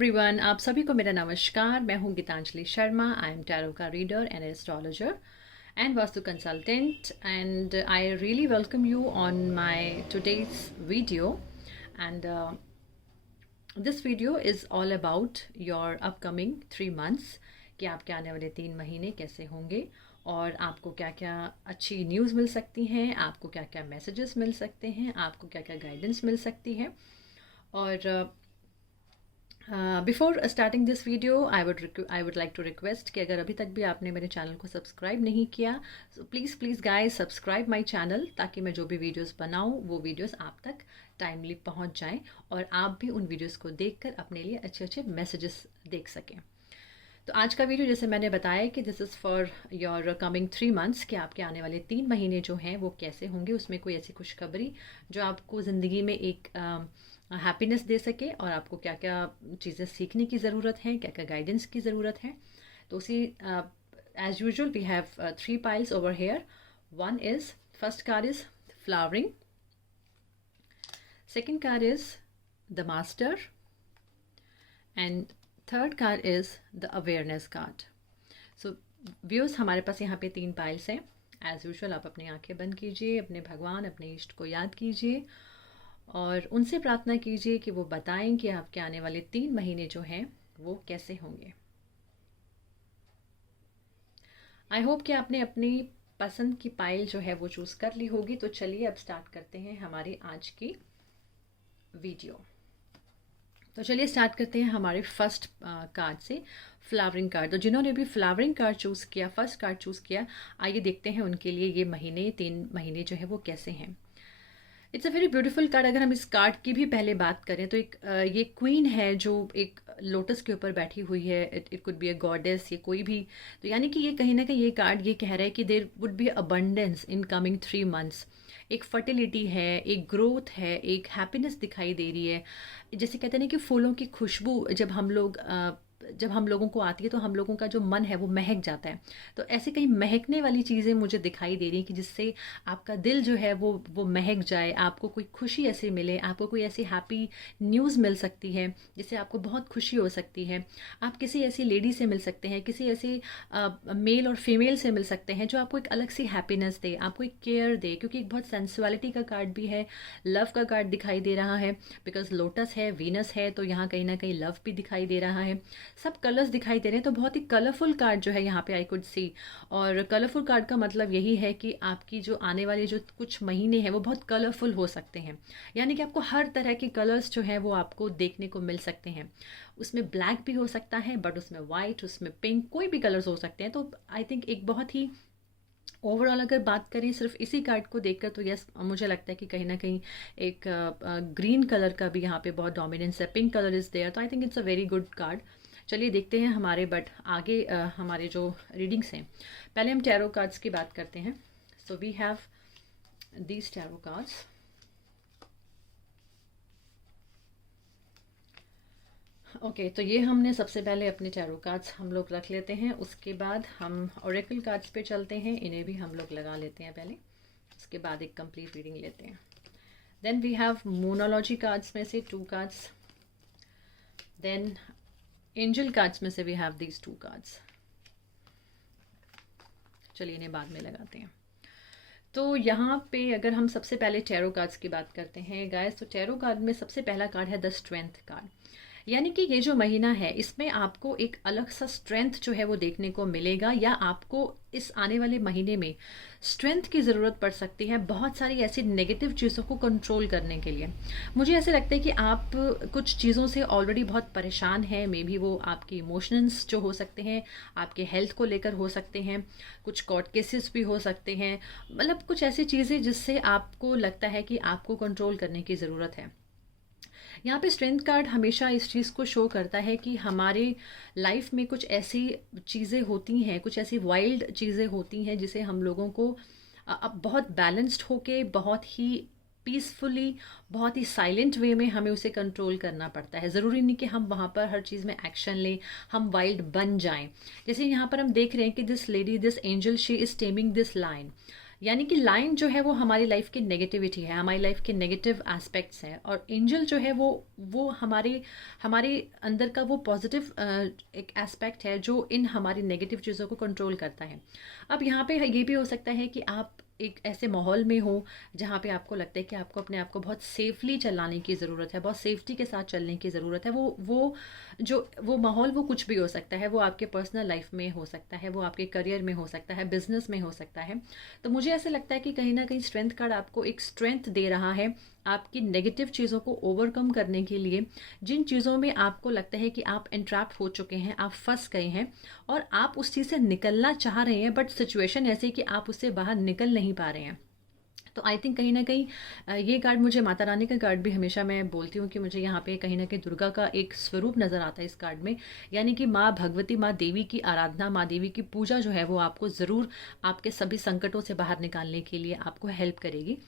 Everyone, आप सभी को मेरा नमस्कार। मैं हूं Geetanjali Sharma. I am tarot का reader and astrologer and vastu consultant, and I really welcome you on my today's video. And this video is all about your upcoming 3 months कि आपके आने वाले 3 महीने कैसे होंगे और आपको क्या क्या अच्छी न्यूज़ मिल सकती हैं, आपको क्या क्या मैसेजेस मिल सकते हैं, आपको क्या क्या गाइडेंस मिल सकती है। और before starting this video I would like to request कि अगर अभी तक भी आपने मेरे चैनल को सब्सक्राइब नहीं किया, so please guys subscribe my channel, ताकि मैं जो भी वीडियोस बनाऊँ वो वीडियोस आप तक टाइमली पहुंच जाएं और आप भी उन वीडियोस को देखकर अपने लिए अच्छे अच्छे मैसेजेस देख सकें। तो आज का वीडियो, जैसे मैंने बताया कि this is for your coming 3 months कि आपके आने वाले 3 महीने जो हैं वो कैसे होंगे, उसमें कोई ऐसी खुशखबरी जो आपको ज़िंदगी में एक हैप्पीनेस दे सके और आपको क्या क्या चीज़ें सीखने की ज़रूरत है, क्या क्या गाइडेंस की ज़रूरत है। तो उसी as usual we have 3 piles over here. One is, first card is flowering, second card is the master, and third card is the awareness card. So viewers, हमारे पास यहाँ पे 3 piles हैं। एज यूजुअल आप अपनी आंखें बंद कीजिए, अपने भगवान, अपने इष्ट को याद कीजिए और उनसे प्रार्थना कीजिए कि वो बताएं कि आपके आने वाले 3 महीने जो हैं वो कैसे होंगे। आई होप कि आपने अपनी पसंद की पाइल जो है वो चूज़ कर ली होगी। तो चलिए अब स्टार्ट करते हैं हमारी आज की वीडियो। तो चलिए स्टार्ट करते हैं हमारे फर्स्ट कार्ड से, फ्लावरिंग कार्ड। तो जिन्होंने भी फ्लावरिंग कार्ड चूज़ किया, फर्स्ट कार्ड चूज़ किया, आइए देखते हैं उनके लिए ये महीने, 3 महीने जो है वो कैसे हैं। It's a very beautiful card. अगर हम इस कार्ड की भी पहले बात करें तो ये क्वीन है जो एक लोटस के ऊपर बैठी हुई है। It could be a goddess, ये कोई भी। तो यानी कि ये कहीं ना कहीं ये कार्ड ये कह रहा है कि there would be abundance in coming 3 months. एक फर्टिलिटी है, एक ग्रोथ है, एक हैप्पीनेस दिखाई दे रही है। जैसे कहते हैं ना कि फूलों की खुशबू जब हम लोगों को आती है तो हम लोगों का जो मन है वो महक जाता है। तो ऐसे कहीं महकने वाली चीज़ें मुझे दिखाई दे रही हैं कि जिससे आपका दिल जो है वो महक जाए, आपको कोई खुशी ऐसे मिले, आपको कोई ऐसी हैप्पी न्यूज़ मिल सकती है जिससे आपको बहुत खुशी हो सकती है। आप किसी ऐसी लेडी से मिल सकते हैं, किसी ऐसे मेल और फीमेल से मिल सकते हैं जो आपको एक अलग सी हैप्पीनेस दे, आपको एक केयर दे, क्योंकि एक बहुत सेंसुअलिटी का कार्ड भी है, लव का कार्ड दिखाई दे रहा है। बिकॉज लोटस है, वीनस है, तो यहाँ कहीं ना कहीं लव भी दिखाई दे रहा है, सब कलर्स दिखाई दे रहे हैं। तो बहुत ही कलरफुल कार्ड जो है यहाँ पे आई कुड सी। और कलरफुल कार्ड का मतलब यही है कि आपकी जो आने वाले जो कुछ महीने हैं वो बहुत कलरफुल हो सकते हैं। यानी कि आपको हर तरह के कलर्स जो हैं वो आपको देखने को मिल सकते हैं। उसमें ब्लैक भी हो सकता है, बट उसमें वाइट, उसमें पिंक, कोई भी कलर्स हो सकते हैं। तो आई थिंक एक बहुत ही ओवरऑल अगर बात करें सिर्फ इसी कार्ड को देखकर, तो यस, मुझे लगता है कि कहीं ना कहीं एक ग्रीन कलर का भी यहाँ पे बहुत डोमिनेंस है, पिंक कलर इज़ देयर। तो I think it's a very good card. चलिए देखते हैं हमारे आगे हमारे जो रीडिंग्स हैं। पहले हम टैरो कार्ड्स की बात करते हैं। So we have these tarot cards. Okay, तो ये हमने सबसे पहले अपने टैरो कार्ड्स हम लोग रख लेते हैं। उसके बाद हम ओरेकल कार्ड्स पे चलते हैं, इन्हें भी हम लोग लगा लेते हैं पहले। उसके बाद एक कंप्लीट रीडिंग लेते हैं। देन वी हैव मोनोलॉजी कार्ड्स में से 2 कार्ड्स। देन एंजल कार्ड्स में से वी हैव दीज 2 कार्ड्स। चलिए इन्हें बाद में लगाते हैं। तो यहाँ पे अगर हम सबसे पहले टैरो कार्ड्स की बात करते हैं गाइस, तो टैरो कार्ड में सबसे पहला कार्ड है द स्ट्रेंथ कार्ड। यानी कि ये जो महीना है इसमें आपको एक अलग सा स्ट्रेंथ जो है वो देखने को मिलेगा, या आपको इस आने वाले महीने में स्ट्रेंथ की ज़रूरत पड़ सकती है बहुत सारी ऐसी नेगेटिव चीज़ों को कंट्रोल करने के लिए। मुझे ऐसे लगता है कि आप कुछ चीज़ों से ऑलरेडी बहुत परेशान हैं। मे बी वो आपके इमोशंस जो हो सकते हैं, आपके हेल्थ को लेकर हो सकते हैं, कुछ कोर्ट केसेस भी हो सकते हैं, मतलब कुछ ऐसी चीज़ें जिससे आपको लगता है कि आपको कंट्रोल करने की ज़रूरत है। यहाँ पे स्ट्रेंथ कार्ड हमेशा इस चीज़ को शो करता है कि हमारे लाइफ में कुछ ऐसी चीज़ें होती हैं, कुछ ऐसी वाइल्ड चीज़ें होती हैं जिसे हम लोगों को अब बहुत बैलेंस्ड होके, बहुत ही पीसफुली, बहुत ही साइलेंट वे में हमें उसे कंट्रोल करना पड़ता है। ज़रूरी नहीं कि हम वहाँ पर हर चीज़ में एक्शन लें, हम वाइल्ड बन जाएं। जैसे यहाँ पर हम देख रहे हैं कि this lady, this angel, she is taming this lion. यानी कि लाइन जो है वो हमारी लाइफ की नेगेटिविटी है, हमारी लाइफ के नेगेटिव एस्पेक्ट्स हैं, और एंजल जो है वो हमारे हमारे अंदर का वो पॉजिटिव एक एस्पेक्ट है जो इन हमारी नेगेटिव चीज़ों को कंट्रोल करता है। अब यहाँ पे ये भी हो सकता है कि आप एक ऐसे माहौल में हो जहाँ पे आपको लगता है कि आपको अपने आप को बहुत सेफली चलाने की ज़रूरत है, बहुत सेफ्टी के साथ चलने की ज़रूरत है। वो माहौल वो कुछ भी हो सकता है, वो आपके पर्सनल लाइफ में हो सकता है, वो आपके करियर में हो सकता है, बिजनेस में हो सकता है। तो मुझे ऐसा लगता है कि कहीं ना कहीं स्ट्रेंथ कार्ड आपको एक स्ट्रेंथ दे रहा है आपकी नेगेटिव चीज़ों को ओवरकम करने के लिए। जिन चीज़ों में आपको लगता है कि आप एंट्रैप्ड हो चुके हैं, आप फंस गए हैं और आप उस चीज़ से निकलना चाह रहे हैं, बट सिचुएशन ऐसी कि आप उससे बाहर निकल नहीं पा रहे हैं। तो आई थिंक कहीं ना कहीं ये कार्ड, मुझे माता रानी का कार्ड भी हमेशा मैं बोलती हूँ कि मुझे यहाँ पे कहीं ना कहीं दुर्गा का एक स्वरूप नज़र आता है इस कार्ड में। यानी कि माँ भगवती, माँ देवी की आराधना, माँ देवी की पूजा जो है वो आपको ज़रूर आपके सभी संकटों से बाहर निकालने के लिए आपको हेल्प करेगी।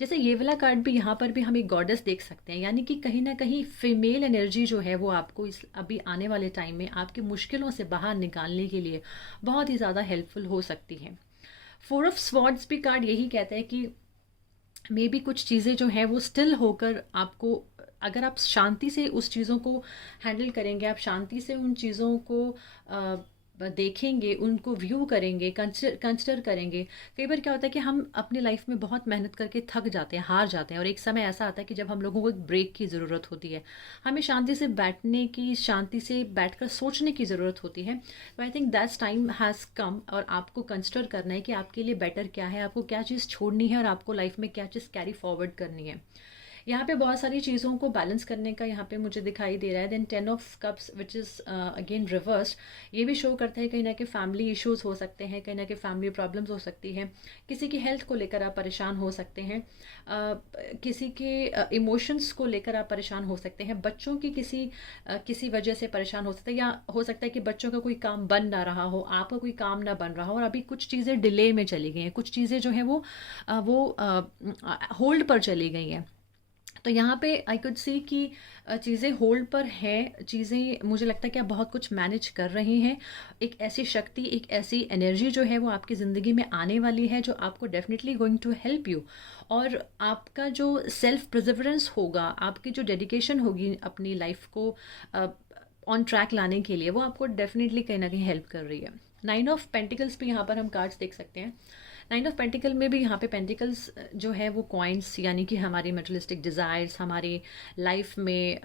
जैसे ये वाला कार्ड भी, यहाँ पर भी हम एक गॉडेस देख सकते हैं, यानी कि कहीं ना कहीं फीमेल एनर्जी जो है वो आपको इस अभी आने वाले टाइम में आपकी मुश्किलों से बाहर निकालने के लिए बहुत ही ज़्यादा हेल्पफुल हो सकती है। 4 ऑफ स्वॉर्ड्स भी कार्ड यही कहता है कि मे बी कुछ चीज़ें जो हैं वो स्टिल होकर आपको, अगर आप शांति से उस चीज़ों को हैंडल करेंगे, आप शांति से उन चीज़ों को देखेंगे, उनको व्यू करेंगे, कंसिडर करेंगे। कई बार क्या होता है कि हम अपनी लाइफ में बहुत मेहनत करके थक जाते हैं, हार जाते हैं, और एक समय ऐसा आता है कि जब हम लोगों को एक ब्रेक की ज़रूरत होती है, हमें शांति से बैठने की, शांति से बैठकर सोचने की ज़रूरत होती है। तो I think that's time has come, और आपको कंसिडर करना है कि आपके लिए बेटर क्या है, आपको क्या चीज़ छोड़नी है और आपको लाइफ में क्या चीज़ कैरी फॉरवर्ड करनी है। यहाँ पे बहुत सारी चीज़ों को बैलेंस करने का यहाँ पे मुझे दिखाई दे रहा है। Then 10 of cups which is again reversed, ये भी शो करता है कहीं ना कहीं फैमिली इश्यूज हो सकते हैं, कहीं ना कहीं फैमिली प्रॉब्लम्स हो सकती हैं, किसी की हेल्थ को लेकर आप परेशान हो सकते हैं, किसी के इमोशंस को लेकर आप परेशान हो सकते हैं, बच्चों की किसी वजह से परेशान हो सकते हैं, या हो सकता है कि बच्चों का कोई काम बन ना रहा हो, आपका कोई काम ना बन रहा हो, और अभी कुछ चीज़ें डिले में चली गई हैं, कुछ चीज़ें जो हैं वो होल्ड पर चली गई हैं। तो यहाँ पे आई कुड सी कि चीज़ें होल्ड पर हैं, चीज़ें मुझे लगता है कि आप बहुत कुछ मैनेज कर रहे हैं। एक ऐसी शक्ति, एक ऐसी एनर्जी जो है वो आपकी ज़िंदगी में आने वाली है जो आपको definitely going to help you, और आपका जो सेल्फ प्रिजर्वेंस होगा, आपकी जो डेडिकेशन होगी अपनी लाइफ को ऑन ट्रैक लाने के लिए, वो आपको डेफिनेटली कहीं ना कहीं हेल्प कर रही है। 9 ऑफ पेंटिकल्स भी यहाँ पर हम कार्ड्स देख सकते हैं। 9 ऑफ पेंटिकल में भी यहाँ पे पेंटिकल्स जो है वो कॉइन्स, यानी कि हमारी मटेरियलिस्टिक डिज़ायर्स, हमारी लाइफ में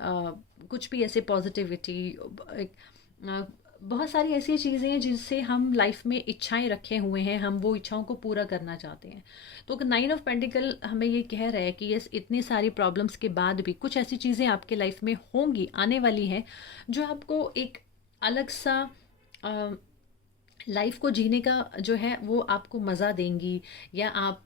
कुछ भी ऐसे पॉजिटिविटी, बहुत सारी ऐसी चीज़ें हैं जिनसे हम लाइफ में इच्छाएं रखे हुए हैं, हम वो इच्छाओं को पूरा करना चाहते हैं। तो 9 ऑफ पेंटिकल हमें ये कह रहा है कि यस, इतनी सारी प्रॉब्लम्स के बाद भी कुछ ऐसी चीज़ें आपके लाइफ में होंगी, आने वाली हैं, जो आपको एक अलग सा लाइफ को जीने का जो है वो आपको मज़ा देंगी, या आप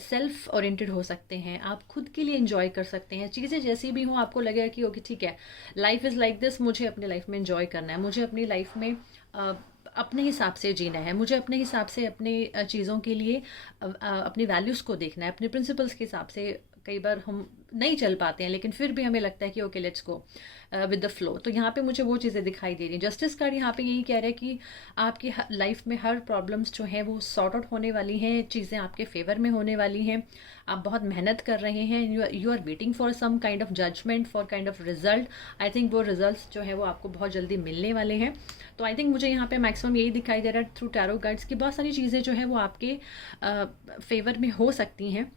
सेल्फ ओरिएंटेड हो सकते हैं, आप खुद के लिए इंजॉय कर सकते हैं। चीज़ें जैसी भी हों, आपको लगेगा कि ओके ठीक है, लाइफ इज़ लाइक दिस, मुझे अपनी लाइफ में इंजॉय करना है, मुझे अपनी लाइफ में अपने हिसाब से जीना है, मुझे अपने हिसाब से अपने चीज़ों के लिए अपनी वैल्यूज़ को देखना है, अपने प्रिंसिपल्स के हिसाब से। कई बार हम नहीं चल पाते हैं, लेकिन फिर भी हमें लगता है कि okay let's go with the flow. तो यहाँ पे मुझे वो चीज़ें दिखाई दे रही हैं। जस्टिस कार्ड यहाँ पे यही कह रहा है कि आपकी लाइफ में हर प्रॉब्लम्स जो हैं वो सॉर्ट आउट होने वाली हैं, चीज़ें आपके फेवर में होने वाली हैं, आप बहुत मेहनत कर रहे हैं, you are waiting for some kind of judgement, for kind of result. I think वो रिजल्ट जो है वो आपको बहुत जल्दी मिलने वाले हैं। तो आई थिंक मुझे यहाँ पे मैक्सिमम यही दिखाई दे रहा है थ्रू टैरो गाइड्स की बहुत सारी चीज़ें जो है वो आपके फेवर में हो सकती हैं,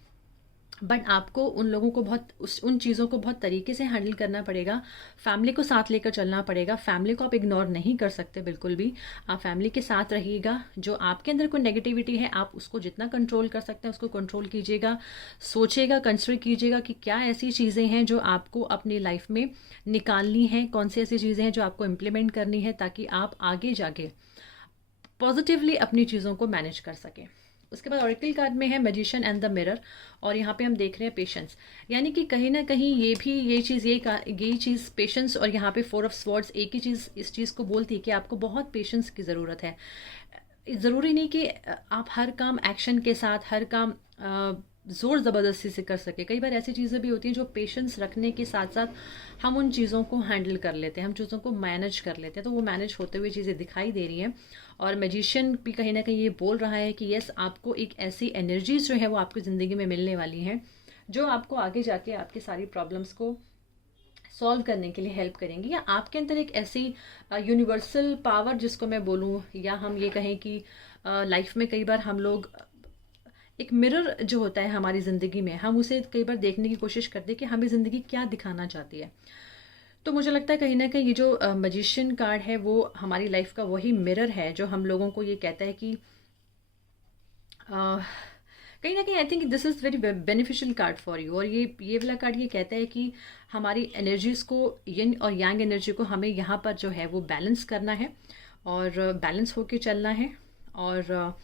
बट आपको उन लोगों को उन चीज़ों को बहुत तरीके से हैंडल करना पड़ेगा, फैमिली को साथ लेकर चलना पड़ेगा। फैमिली को आप इग्नोर नहीं कर सकते बिल्कुल भी, आप फैमिली के साथ रहिएगा। जो आपके अंदर कोई नेगेटिविटी है, आप उसको जितना कंट्रोल कर सकते हैं उसको कंट्रोल कीजिएगा, सोचिएगा, कंसिडर कीजिएगा कि क्या ऐसी चीज़ें हैं जो आपको अपनी लाइफ में निकालनी है, कौन सी ऐसी चीज़ें हैं जो आपको इम्प्लीमेंट करनी है, ताकि आप आगे जाके पॉजिटिवली अपनी चीज़ों को मैनेज कर सकें। उसके बाद ऑरेकल कार्ड में है मैजिशियन एंड द मिरर, और यहाँ पे हम देख रहे हैं पेशेंस, यानी कि कहीं ना कहीं ये चीज़ पेशेंस, और यहाँ पे 4 ऑफ स्वॉर्ड्स एक ही चीज़ इस चीज़ को बोलती है कि आपको बहुत पेशेंस की ज़रूरत है। ज़रूरी नहीं कि आप हर काम एक्शन के साथ, हर काम ज़ोर ज़बरदस्ती से कर सके। कई बार ऐसी चीज़ें भी होती हैं जो पेशेंस रखने के साथ साथ हम उन चीज़ों को हैंडल कर लेते हैं, हम चीज़ों को मैनेज कर लेते हैं, तो वो मैनेज होते हुए चीज़ें दिखाई दे रही हैं। और मैजिशियन भी कहीं ना कहीं ये बोल रहा है कि यस, आपको एक ऐसी एनर्जीज जो है वो आपकी ज़िंदगी में मिलने वाली हैं जो आपको आगे जाके आपकी सारी प्रॉब्लम्स को सॉल्व करने के लिए हेल्प करेंगी, या आपके अंदर एक ऐसी यूनिवर्सल पावर जिसको मैं बोलूँ, या हम ये कहें कि लाइफ में कई बार हम लोग एक मिरर जो होता है हमारी ज़िंदगी में, हम उसे कई बार देखने की कोशिश करते हैं कि हमें ज़िंदगी क्या दिखाना चाहती है। तो मुझे लगता है कहीं ना कहीं ये जो मैजिशियन कार्ड है वो हमारी लाइफ का वही मिरर है जो हम लोगों को ये कहता है कि कहीं ना कहीं I think this is very beneficial card for you. और ये वाला कार्ड ये कहता है कि हमारी एनर्जीज़ को, यिन और यांग एनर्जी को हमें यहाँ पर जो है वो बैलेंस करना है और बैलेंस होके चलना है। और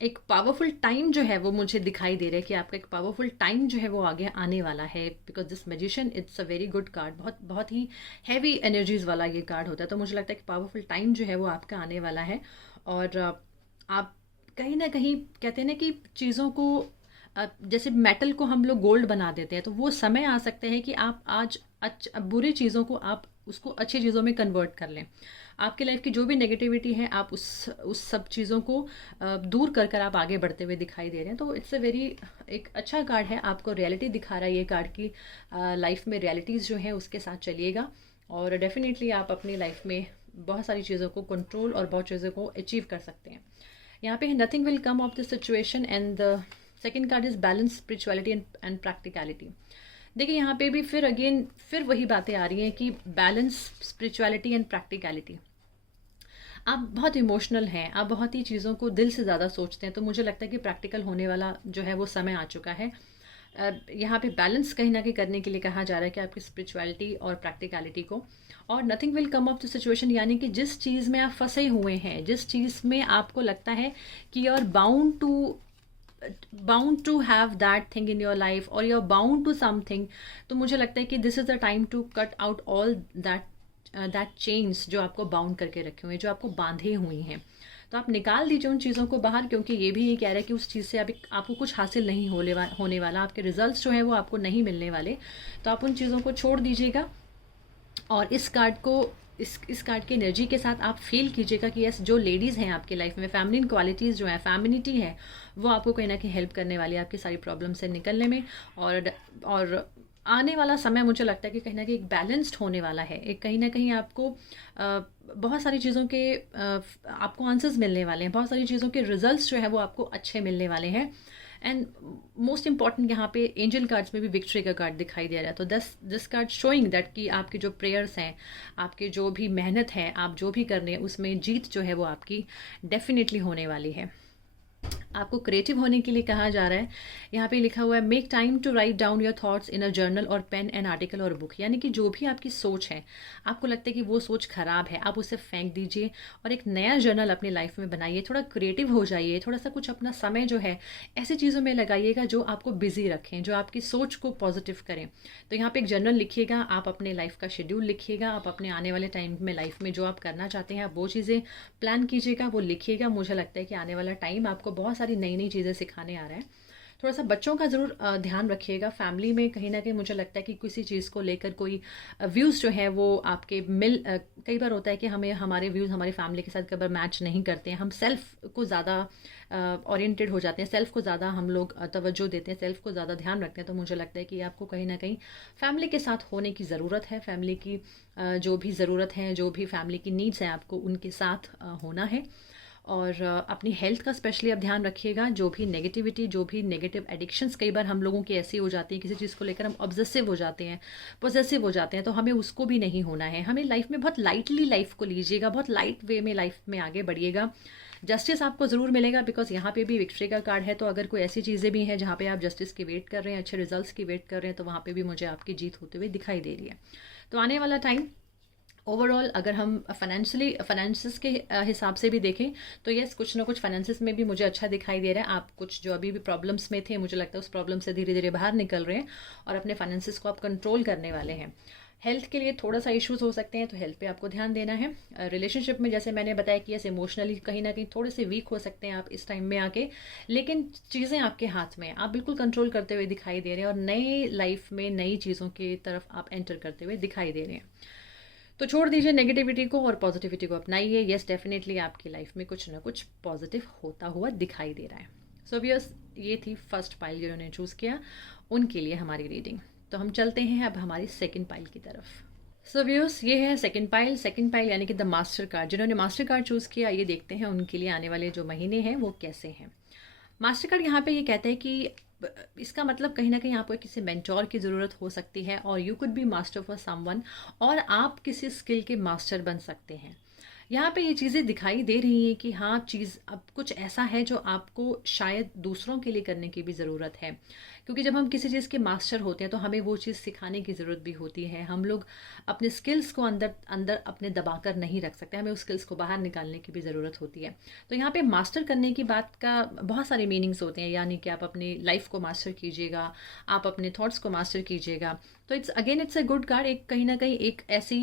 एक पावरफुल टाइम जो है वो मुझे दिखाई दे रहा है कि आपका एक पावरफुल टाइम जो है वो आगे आने वाला है, because this magician it's a very good card, बहुत बहुत ही हैवी एनर्जीज वाला ये कार्ड होता है। तो मुझे लगता है कि पावरफुल टाइम जो है वो आपका आने वाला है। और आप कहीं ना कहीं कहते हैं ना कि चीज़ों को जैसे मेटल को हम लोग गोल्ड बना देते हैं, तो वो समय आ सकता है कि आप आज बुरी चीज़ों को आप उसको अच्छी चीज़ों में कन्वर्ट कर लें। आपकी लाइफ की जो भी नेगेटिविटी है आप उस सब चीज़ों को दूर कर कर आप आगे बढ़ते हुए दिखाई दे रहे हैं। तो इट्स अ वेरी एक अच्छा कार्ड है, आपको रियलिटी दिखा रहा है ये कार्ड की लाइफ में रियलिटीज़ जो है उसके साथ चलिएगा और डेफिनेटली आप अपनी लाइफ में बहुत सारी चीज़ों को कंट्रोल और बहुत चीज़ों को अचीव कर सकते हैं। यहाँ पे nothing will come of this situation and the second card is balance spirituality and practicality. देखिए यहाँ पे भी फिर वही बातें आ रही हैं कि बैलेंस स्पिरिचुअलिटी एंड प्रैक्टिकलिटी। आप बहुत इमोशनल हैं, आप बहुत ही चीज़ों को दिल से ज़्यादा सोचते हैं, तो मुझे लगता है कि प्रैक्टिकल होने वाला जो है वो समय आ चुका है। यहाँ पे बैलेंस कहीं ना कहीं करने के लिए कहा जा रहा है कि आपकी स्पिरिचुअलिटी और प्रैक्टिकलिटी को। और nothing will come up the situation, यानी कि जिस चीज़ में आप फंसे हुए हैं, जिस चीज़ में आपको लगता है कि you are bound to have that thing in your life और you are bound to something, तो मुझे लगता है कि this is the time to cut out all that chains जो आपको बाउंड करके रखे हुए हैं, जो आपको बांधे हुई हैं। तो आप निकाल दीजिए उन चीज़ों को बाहर, क्योंकि ये भी ये कह रहा है कि उस चीज़ से अभी आपको कुछ हासिल नहीं होने वाला, आपके रिजल्ट्स जो है वो आपको नहीं मिलने वाले। तो आप उन चीज़ों को छोड़ दीजिएगा और इस कार्ड को इस कार्ड की एनर्जी के साथ आप फील कीजिएगा कि यस, जो लेडीज़ हैं आपकी लाइफ में, फैमिलिन क्वालिटीज़ जो हैं, फैमिनिटी है, वो आपको कहीं ना कहीं हेल्प करने वाली है आपकी सारी प्रॉब्लम से निकलने में। और आने वाला समय मुझे लगता है कि कहीं ना कहीं एक बैलेंस्ड होने वाला है। एक कहीं ना कहीं आपको बहुत सारी चीज़ों के आपको आंसर्स मिलने वाले हैं, बहुत सारी चीज़ों के रिजल्ट्स जो है वो आपको अच्छे मिलने वाले हैं। एंड मोस्ट इंपॉर्टेंट यहाँ पे एंजल कार्ड्स में भी विक्ट्री का कार्ड दिखाई दे रहा है। तो दिस कार्ड शोइंग दैट कि आपके जो प्रेयर्स हैं, आपके जो भी मेहनत है, आप जो भी कर रहे हैं, उसमें जीत जो है वो आपकी डेफिनेटली होने वाली है। आपको क्रिएटिव होने के लिए कहा जा रहा है। यहाँ पे लिखा हुआ है make time to write down your thoughts in a journal और पेन एंड आर्टिकल और बुक, यानी कि जो भी आपकी सोच है, आपको लगता है कि वो सोच खराब है, आप उसे फेंक दीजिए और एक नया जर्नल अपनी लाइफ में बनाइए। थोड़ा क्रिएटिव हो जाइए, थोड़ा सा कुछ अपना समय जो है ऐसी चीज़ों में लगाइएगा जो आपको बिजी रखें, जो आपकी सोच को पॉजिटिव करें। तो यहाँ पे एक जर्नल लिखिएगा, आप अपने लाइफ का शेड्यूल लिखिएगा, आप अपने आने वाले टाइम में लाइफ में जो आप करना चाहते हैं आप वो चीज़ें प्लान कीजिएगा, वो लिखिएगा। मुझे लगता है कि आने वाला टाइम आपको बहुत सारी नई नई चीज़ें सिखाने आ रहा है। थोड़ा सा बच्चों का ज़रूर ध्यान रखिएगा। फैमिली में कहीं ना कहीं मुझे लगता है कि किसी चीज़ को लेकर कोई व्यूज़ जो है वो आपके कई बार होता है कि हमें हमारे व्यूज़ हमारी फैमिली के साथ कई बार मैच नहीं करते हैं, हम सेल्फ़ को ज़्यादा ओरिएंटेड हो जाते हैं, सेल्फ़ को ज़्यादा हम लोग तवज्जो देते हैं, सेल्फ़ को ज़्यादा ध्यान रखते हैं। तो मुझे लगता है कि आपको कहीं ना कहीं फैमिली के साथ होने की ज़रूरत है। फैमिली की जो भी ज़रूरत है, जो भी फैमिली की नीड्स हैं, आपको उनके साथ होना है। और अपनी हेल्थ का स्पेशली आप ध्यान रखिएगा। जो भी नेगेटिविटी, जो भी नेगेटिव एडिक्शंस कई बार हम लोगों की ऐसी हो जाती है, किसी चीज़ को लेकर हम ऑब्सेसिव हो जाते हैं, पॉसेसिव हो जाते हैं, तो हमें उसको भी नहीं होना है। हमें लाइफ में बहुत लाइटली लाइफ को लीजिएगा, बहुत लाइट वे में लाइफ में आगे बढ़िएगा। जस्टिस आपको ज़रूर मिलेगा, बिकॉज यहाँ पे भी विक्ट्री का कार्ड है। तो अगर कोई ऐसी चीज़ें भी हैं जहाँ पे आप जस्टिस की वेट कर रहे हैं, अच्छे रिजल्ट्स की वेट कर रहे हैं, तो वहाँ पे भी मुझे आपकी जीत होते हुए दिखाई दे रही है। तो आने वाला टाइम ओवरऑल अगर हम फाइनेंसिस के हिसाब से भी देखें तो यस, कुछ ना कुछ फाइनेंसिस में भी मुझे अच्छा दिखाई दे रहा है। आप कुछ जो अभी भी प्रॉब्लम्स में थे, मुझे लगता है उस प्रॉब्लम से धीरे धीरे बाहर निकल रहे हैं और अपने फाइनेंसिस को आप कंट्रोल करने वाले हैं। हेल्थ के लिए थोड़ा सा इश्यूज हो सकते हैं, तो हेल्थ पे आपको ध्यान देना है। रिलेशनशिप में जैसे मैंने बताया कि ऐसे इमोशनली कहीं ना कहीं थोड़े से वीक हो सकते हैं आप इस टाइम में आके, लेकिन चीज़ें आपके हाथ में हैं, आप बिल्कुल कंट्रोल करते हुए दिखाई दे रहे हैं और नई लाइफ में नई चीज़ों की तरफ आप एंटर करते हुए दिखाई दे रहे हैं। तो छोड़ दीजिए नेगेटिविटी को और पॉजिटिविटी को अपनाइए। येस, डेफिनेटली आपकी लाइफ में कुछ ना कुछ पॉजिटिव होता हुआ दिखाई दे रहा है। सो व्यूअर्स, ये थी फर्स्ट पाइल जिन्होंने चूज़ किया, उनके लिए हमारी रीडिंग। तो हम चलते हैं अब हमारी सेकंड पाइल की तरफ। सो व्यूअर्स, ये है सेकंड पाइल। सेकंड पाइल यानी कि द मास्टर कार्ड। जिन्होंने मास्टर कार्ड चूज़ किया, ये देखते हैं उनके लिए आने वाले जो महीने हैं वो कैसे हैं। मास्टर कार्ड यहाँ पे ये कहता है कि इसका मतलब कहीं ना कहीं आपको किसी मेंटोर की ज़रूरत हो सकती है, और you could be master for someone, और आप किसी स्किल के मास्टर बन सकते हैं। यहाँ पे ये चीज़ें दिखाई दे रही हैं कि हाँ, चीज़ अब कुछ ऐसा है जो आपको शायद दूसरों के लिए करने की भी ज़रूरत है, क्योंकि जब हम किसी चीज़ के मास्टर होते हैं तो हमें वो चीज़ सिखाने की ज़रूरत भी होती है। हम लोग अपने स्किल्स को अंदर अंदर अपने दबा कर नहीं रख सकते, हमें उस स्किल्स को बाहर निकालने की भी ज़रूरत होती है। तो यहाँ पे मास्टर करने की बात का बहुत सारे मीनिंग्स होते हैं, यानी कि आप अपनी लाइफ को मास्टर कीजिएगा, आप अपने थॉट्स को मास्टर कीजिएगा। तो इट्स अ गुड कार्ड। एक कहीं ना कहीं एक ऐसी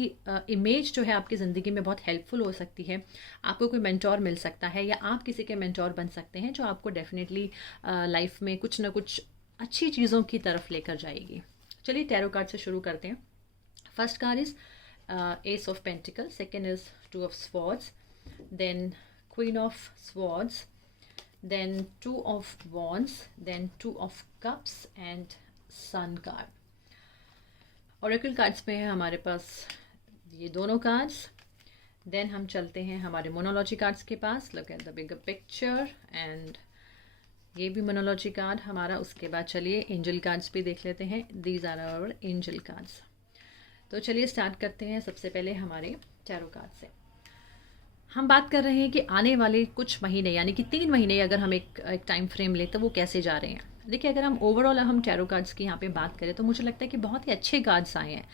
इमेज जो है आपकी ज़िंदगी में बहुत हेल्पफुल हो सकती है। आपको कोई मेंटोर मिल सकता है, या आप किसी के मेंटोर बन सकते हैं, जो आपको डेफिनेटली लाइफ में कुछ ना कुछ अच्छी चीज़ों की तरफ लेकर जाएगी। चलिए टैरो कार्ड से शुरू करते हैं। First card is ace of pentacle, second is two of swords, then queen of swords, then two of wands, then two of cups and sun card. Oracle cards में है हमारे पास ये दोनों कार्ड्स। देन हम चलते हैं हमारे मोनोलॉजी कार्ड्स के पास। Look at the bigger picture, and ये भी मोनोलॉजी कार्ड हमारा। उसके बाद चलिए एंजल कार्ड्स भी देख लेते हैं। These are our angel cards. तो चलिए स्टार्ट करते हैं सबसे पहले हमारे टैरो कार्ड से। हम बात कर रहे हैं कि आने वाले कुछ महीने, यानी कि 3 महीने अगर हम एक टाइम फ्रेम लें तो वो कैसे जा रहे हैं। देखिए, अगर हम ओवरऑल हम टैरो कार्ड्स की यहाँ पे बात करें तो मुझे लगता है कि बहुत ही अच्छे कार्ड्स आए हैं।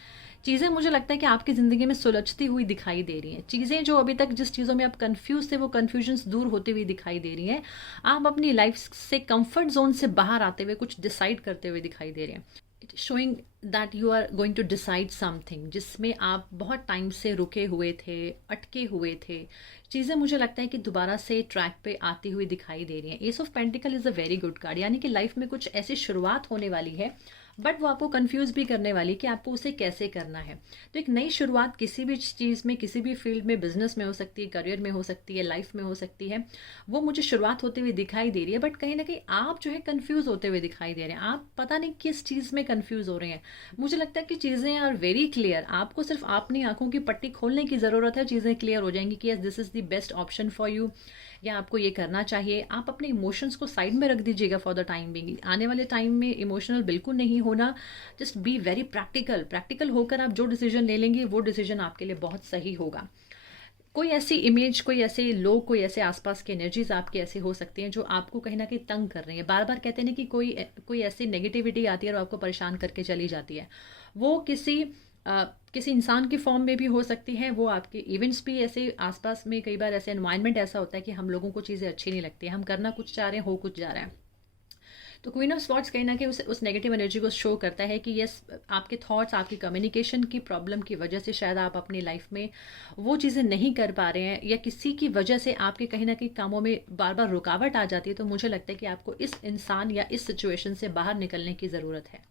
चीज़ें मुझे लगता है कि आपकी ज़िंदगी में सुलझती हुई दिखाई दे रही हैं। चीज़ें जो अभी तक जिस चीज़ों में आप कंफ्यूज थे, वो कन्फ्यूजन्स दूर होते हुए दिखाई दे रही हैं। आप अपनी लाइफ से कंफर्ट जोन से बाहर आते हुए कुछ डिसाइड करते हुए दिखाई दे रहे हैं। It showing that you are going to decide something, जिसमें आप बहुत टाइम से रुके हुए थे, अटके हुए थे। चीज़ें मुझे लगता है कि दोबारा से ट्रैक पे आती हुई दिखाई दे रही हैं। S of pentacle is a very good card, यानी कि लाइफ में कुछ ऐसी शुरुआत होने वाली है, बट वो आपको कंफ्यूज भी करने वाली कि आपको उसे कैसे करना है। तो एक नई शुरुआत किसी भी चीज़ में, किसी भी फील्ड में, बिजनेस में हो सकती है, करियर में हो सकती है, लाइफ में हो सकती है, वो मुझे शुरुआत होते हुए दिखाई दे रही है। बट कहीं ना कहीं आप जो है कंफ्यूज होते हुए दिखाई दे रहे हैं। आप पता नहीं किस चीज़ में कंफ्यूज हो रहे हैं। मुझे लगता है कि चीज़ें आर वेरी क्लियर। आपको सिर्फ अपनी आंखों की पट्टी खोलने की ज़रूरत है, चीज़ें क्लियर हो जाएंगी कि yes, this is the best option for you, या आपको ये करना चाहिए। आप अपने इमोशंस को साइड में रख दीजिएगा फॉर द टाइम बिंग। आने वाले टाइम में इमोशनल बिल्कुल नहीं होना, just be very practical. Practical होकर आप जो डिसीजन ले लेंगे वो डिसीजन आपके लिए बहुत सही होगा। कोई ऐसी इमेज, कोई ऐसे लोग, कोई ऐसे आसपास की एनर्जीज आपके ऐसे हो सकती हैं जो आपको कहीं ना कहीं तंग कर रही है। बार बार कहते हैं ना कि कोई ऐसी नेगेटिविटी आती है और आपको परेशान करके चली जाती है। वो किसी इंसान की फॉर्म में भी हो सकती है। वो आपके इवेंट्स भी ऐसे आसपास में, कई बार ऐसे एनवायरनमेंट ऐसा होता है कि हम लोगों को चीज़ें अच्छी नहीं लगती, हम करना कुछ चाह रहे हैं, हो कुछ जा रहा है। तो क्वीन ऑफ स्वॉर्ड्स कहीं ना कहीं उस नेगेटिव एनर्जी को शो करता है कि यस, आपके थॉट्स, आपकी कम्युनिकेशन की प्रॉब्लम की वजह से शायद आप अपनी लाइफ में वो चीज़ें नहीं कर पा रहे हैं, या किसी की वजह से आपके कहीं ना कहीं कामों में बार बार रुकावट आ जाती है। तो मुझे लगता है कि आपको इस इंसान या इस सिचुएशन से बाहर निकलने की ज़रूरत है,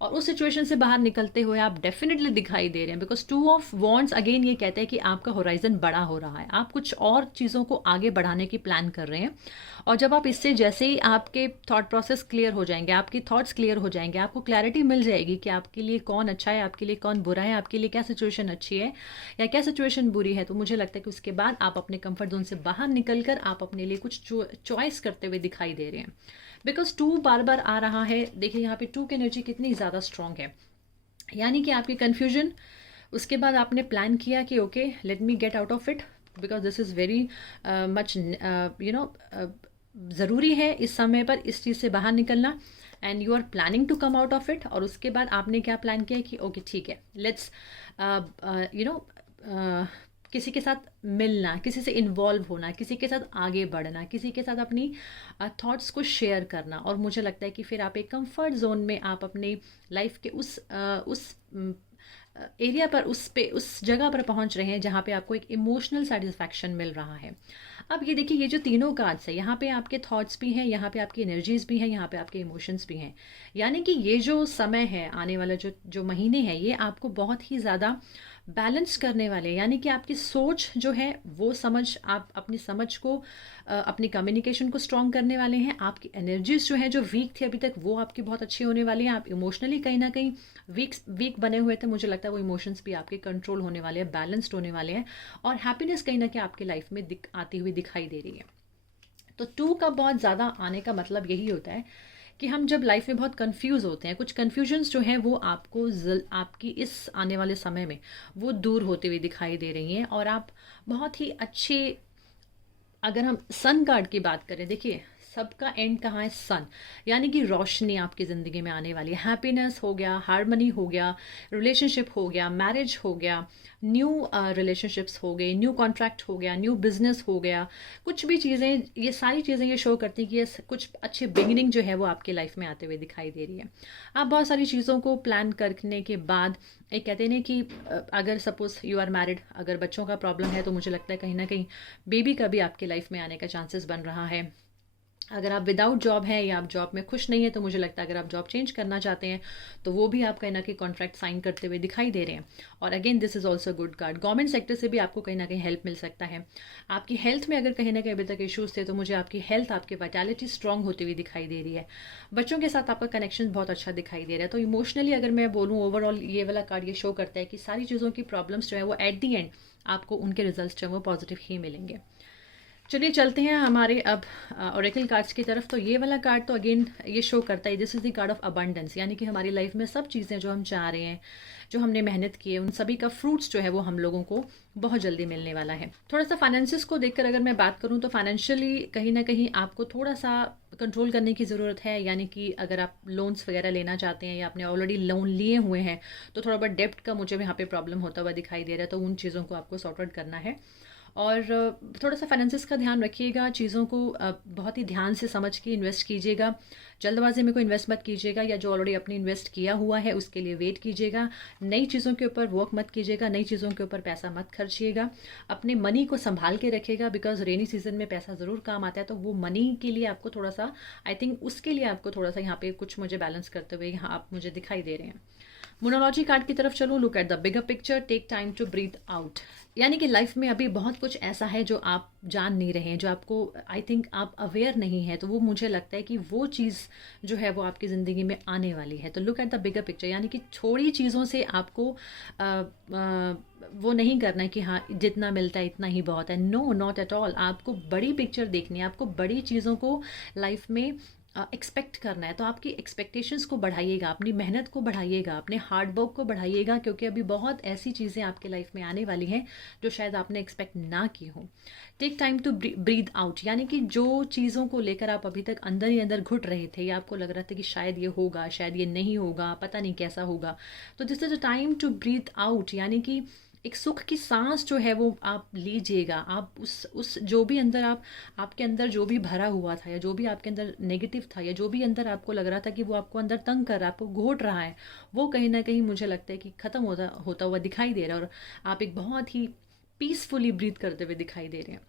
और उस सिचुएशन से बाहर निकलते हुए आप डेफिनेटली दिखाई दे रहे हैं। Because to of wands again ये कहते हैं कि आपका होराइजन बड़ा हो रहा है, आप कुछ और चीज़ों को आगे बढ़ाने की प्लान कर रहे हैं। और जब आप इससे, जैसे ही आपके थॉट प्रोसेस क्लियर हो जाएंगे, आपकी थॉट्स क्लियर हो जाएंगे, आपको क्लैरिटी मिल जाएगी कि आपके लिए कौन अच्छा है, आपके लिए कौन बुरा है, आपके लिए क्या सिचुएशन अच्छी है या क्या सिचुएशन बुरी है। तो मुझे लगता है कि उसके बाद आप अपने कंफर्ट जोन से बाहर निकल कर आप अपने लिए कुछ चॉइस करते हुए दिखाई दे रहे हैं। बिकॉज 2 बार बार आ रहा है। देखिए यहाँ पे 2 की एनर्जी कितनी ज़्यादा स्ट्रांग है, यानी कि आपकी कन्फ्यूजन, उसके बाद आपने प्लान किया कि okay, let me get out of it, because this is very much ज़रूरी है इस समय पर इस चीज़ से बाहर निकलना, and you are planning to come out of it. और उसके बाद आपने क्या प्लान किया कि ओके ठीक है, लेट्स किसी के साथ मिलना, किसी से इन्वॉल्व होना, किसी के साथ आगे बढ़ना, किसी के साथ अपनी थॉट्स को शेयर करना। और मुझे लगता है कि फिर आप एक कंफर्ट जोन में आप अपनी लाइफ के उस एरिया पर, उस जगह पर पहुंच रहे हैं जहाँ पे आपको एक इमोशनल सेटिस्फैक्शन मिल रहा है। अब ये देखिए, ये जो तीनों कार्ड्स है, यहाँ पे आपके थॉट्स भी हैं, यहाँ पे आपकी एनर्जीज भी हैं, यहाँ पे आपके इमोशंस भी हैं। यानी कि ये जो समय है, आने वाला जो जो महीने हैं, ये आपको बहुत ही ज़्यादा बैलेंस करने वाले हैं। यानी कि आपकी सोच जो है वो आप अपनी समझ को, अपनी कम्युनिकेशन को स्ट्रॉन्ग करने वाले हैं। आपकी एनर्जीज जो है, जो वीक थी अभी तक, वो आपकी बहुत अच्छी होने वाली हैं। आप इमोशनली कहीं ना कहीं वीक बने हुए थे, मुझे लगता है वो इमोशंस भी आपके कंट्रोल होने वाले हैं, बैलेंस्ड होने वाले हैं, और हैप्पीनेस कहीं ना कहीं आपकी लाइफ में आती हुई दिखाई दे रही है। तो 2 का बहुत ज़्यादा आने का मतलब यही होता है कि हम जब लाइफ में बहुत कंफ्यूज होते हैं, कुछ कन्फ्यूजन्स जो हैं वो आपकी इस आने वाले समय में वो दूर होते हुए दिखाई दे रही हैं, और आप बहुत ही अच्छे, अगर हम सन कार्ड की बात करें, देखिए सबका एंड कहाँ है, सन, यानी कि रोशनी आपकी ज़िंदगी में आने वाली है। हैप्पीनेस हो गया, हार्मनी हो गया, रिलेशनशिप हो गया, मैरिज हो गया, न्यू रिलेशनशिप्स हो गए, न्यू कॉन्ट्रैक्ट हो गया, न्यू बिजनेस हो गया, कुछ भी चीज़ें, ये सारी चीज़ें ये शो करती हैं कि ये कुछ अच्छे बिगिनिंग जो है वो आपकी लाइफ में आते हुए दिखाई दे रही है। आप बहुत सारी चीज़ों को प्लान करने के बाद, एक कहते हैं ना कि अगर सपोज यू आर मैरिड, अगर बच्चों का प्रॉब्लम है, तो मुझे लगता है कहीं ना कहीं बेबी का भी आपकी लाइफ में आने का चांसेस बन रहा है। अगर आप विदाउट जॉब हैं या आप जॉब में खुश नहीं है, तो मुझे लगता है अगर आप जॉब चेंज करना चाहते हैं, तो वो भी आप कहीं ना कहीं कॉन्ट्रैक्ट साइन करते हुए दिखाई दे रहे हैं। और again this is also good card, government sector से भी आपको कहीं ना कहीं हेल्प मिल सकता है। आपकी हेल्थ में अगर कहीं ना कहीं अभी तक इशूज़ थे, तो मुझे आपकी हेल्थ, आपकी वाइटैलिटी स्ट्रांग होती हुई दिखाई दे रही है। बच्चों के साथ आपका कनेक्शन बहुत अच्छा दिखाई दे रहा है। तो इमोशनली अगर मैं बोलूँ, ओवरऑल ये वाला कार्ड ये शो करता है कि सारी चीज़ों की प्रॉब्लम्स जो है वो एट दी एंड आपको उनके रिजल्ट जो है वो पॉजिटिव ही मिलेंगे। चलिए चलते हैं हमारे अब ओरेकल कार्ड्स की तरफ। तो ये वाला कार्ड तो अगेन ये शो करता है, this is the card of abundance, यानी कि हमारी लाइफ में सब चीज़ें जो हम चाह रहे हैं, जो हमने मेहनत की है, उन सभी का फ्रूट्स जो है वो हम लोगों को बहुत जल्दी मिलने वाला है। थोड़ा सा फाइनेंसिस को देखकर अगर मैं बात करूं, तो फाइनेंशियली कहीं ना कहीं आपको थोड़ा सा कंट्रोल करने की ज़रूरत है। यानी कि अगर आप लोन्स वगैरह लेना चाहते हैं या आपने ऑलरेडी लोन लिए हुए हैं, तो थोड़ा बहुत डेप्ट का मुझे यहाँ पे प्रॉब्लम होता हुआ दिखाई दे रहा है। तो उन चीज़ों को आपको सॉर्ट आउट करना है, और थोड़ा सा फाइनेंसिस का ध्यान रखिएगा। चीज़ों को बहुत ही ध्यान से समझ के इन्वेस्ट कीजिएगा। जल्दबाजी में कोई इन्वेस्ट मत कीजिएगा, या जो ऑलरेडी अपने इन्वेस्ट किया हुआ है उसके लिए वेट कीजिएगा। नई चीज़ों के ऊपर वर्क मत कीजिएगा, नई चीज़ों के ऊपर पैसा मत खर्चिएगा। अपने मनी को संभाल के रखिएगा, बिकॉज रेनी सीजन में पैसा ज़रूर काम आता है। तो वो मनी के लिए आपको थोड़ा सा, आई थिंक उसके लिए आपको थोड़ा सा यहाँ पे कुछ मुझे बैलेंस करते हुए यहाँ आप मुझे दिखाई दे रहे हैं। मोनोलॉजी कार्ड की तरफ चलो, look at the bigger picture, take time to breathe out. यानी कि लाइफ में अभी बहुत कुछ ऐसा है जो आप जान नहीं रहे हैं, जो आपको आई थिंक आप अवेयर नहीं है। तो वो मुझे लगता है कि वो चीज़ जो है वो आपकी ज़िंदगी में आने वाली है। तो look at the bigger picture, यानी कि थोड़ी चीज़ों से आपको वो नहीं करना है कि हाँ जितना मिलता है इतना ही बहुत है। No, not at all. आपको बड़ी पिक्चर देखनी है, आपको बड़ी चीज़ों को लाइफ में एक्सपेक्ट करना है। तो आपकी एक्सपेक्टेशंस को बढ़ाइएगा, अपनी मेहनत को बढ़ाइएगा, अपने हार्ड वर्क को बढ़ाइएगा, क्योंकि अभी बहुत ऐसी चीज़ें आपके लाइफ में आने वाली हैं जो शायद आपने एक्सपेक्ट ना की हो। Take time to breathe out, यानी कि जो चीज़ों को लेकर आप अभी तक अंदर ही अंदर घुट रहे थे, या आपको लग रहा था कि शायद ये होगा, शायद ये नहीं होगा, पता नहीं कैसा होगा, तो this is a time to breathe out. यानी कि एक सुख की सांस जो है वो आप लीजिएगा। आप उस जो भी अंदर आपके अंदर जो भी भरा हुआ था, या जो भी आपके अंदर नेगेटिव था, या जो भी अंदर आपको लग रहा था कि वो आपको अंदर तंग कर रहा है, आपको घोट रहा है, वो कहीं ना कहीं मुझे लगता है कि ख़त्म होता हुआ दिखाई दे रहा है, और आप एक बहुत ही पीसफुली ब्रीथ करते हुए दिखाई दे रहे हैं।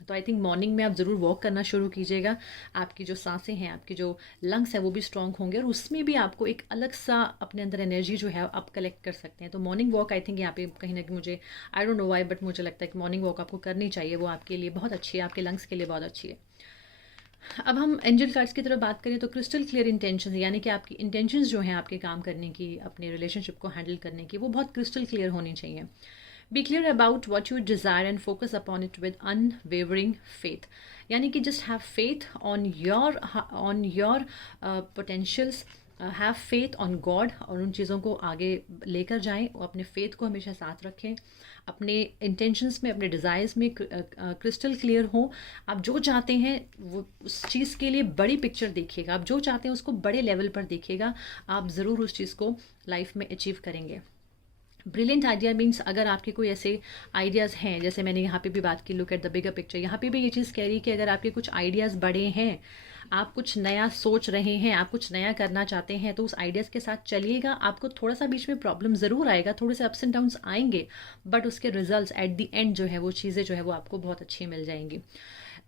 तो आई थिंक मॉर्निंग में आप ज़रूर वॉक करना शुरू कीजिएगा। आपकी जो सांसें हैं, आपकी जो लंग्स हैं, वो भी स्ट्रॉन्ग होंगे, और उसमें भी आपको एक अलग सा अपने अंदर एनर्जी जो है आप कलेक्ट कर सकते हैं। तो मॉर्निंग वॉक आई थिंक यहाँ पे कहीं ना कहीं मुझे, I don't know why, but मुझे लगता है कि मॉर्निंग वॉक आपको करनी चाहिए। वो आपके लिए बहुत अच्छी है, आपके लंग्स के लिए बहुत अच्छी है। अब हम एंजल कार्ड्स की तरफ बात करें, तो क्रिस्टल क्लियर इंटेंशन, यानी कि आपकी इंटेंशंस जो हैं आपके काम करने की, अपने रिलेशनशिप को हैंडल करने की, वो बहुत क्रिस्टल क्लियर होनी चाहिए। Be clear about what you desire and focus upon it with unwavering faith, यानी कि just have faith on your potentials, have faith on god, और उन चीज़ों को आगे लेकर जाएं, और अपने फेथ को हमेशा साथ रखें। अपने इंटेंशंस में, अपने डिज़ायर्स में क्रिस्टल क्लियर हो। आप जो चाहते हैं वो उस चीज़ के लिए बड़ी पिक्चर देखिएगा, आप जो चाहते हैं उसको बड़े लेवल पर देखिएगा, आप ज़रूर उस चीज़ को लाइफ में अचीव करेंगे। ब्रिलियंट आइडिया मीन्स अगर आपके कोई ऐसे आइडियाज़ हैं, जैसे मैंने यहाँ पे भी बात की, look at the bigger picture, यहाँ पे भी ये चीज़ कह रही है कि अगर आपके कुछ आइडियाज़ बड़े हैं, आप कुछ नया सोच रहे हैं, आप कुछ नया करना चाहते हैं, तो उस आइडियाज़ के साथ चलिएगा। आपको थोड़ा सा बीच में प्रॉब्लम ज़रूर आएगा, थोड़े से अप्स एंड डाउन्स आएंगे, बट उसके रिजल्ट्स एट द एंड जो है वो चीज़ें जो है वो आपको बहुत अच्छी मिल जाएंगी।